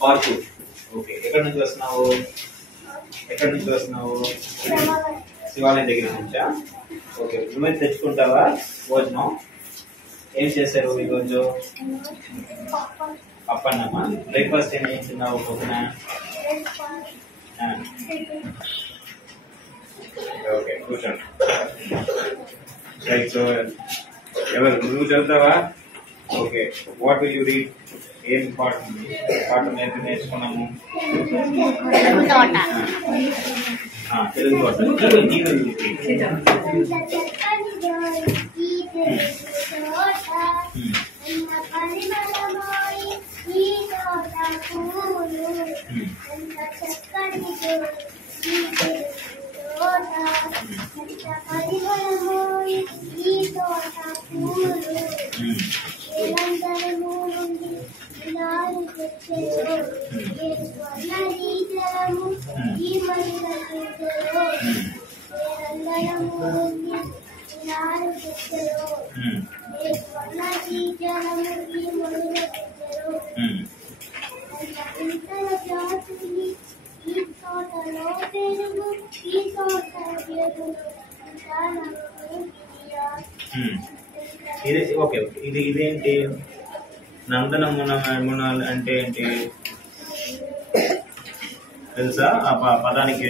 Park. Okay, ఎక్కడి నుంచి వస్తున్నావు? ఎక్కడి నుంచి వస్తున్నావు? శివాలయం దగ్గర నుంచా? ఓకే, నువ్వే తెచ్చుకుంటావా భోజనం? ఏం చేశారు ఈరోజు? పప్పన్నమ్మా. బ్రేక్ఫాస్ట్ ఏం తిన్నావు పొద్దున? ఓకే, కూర్చోండి. రైట్, సో ఎవరు నువ్వు చదువుతావా? Okay, what will you read? ఏం పాట నేర్చుకున్నాము? తెలుగు పాట. ఓకే, ఇదేంటి? నందనమున అంటే ఏంటి తెలుసా? ఆ పదానికి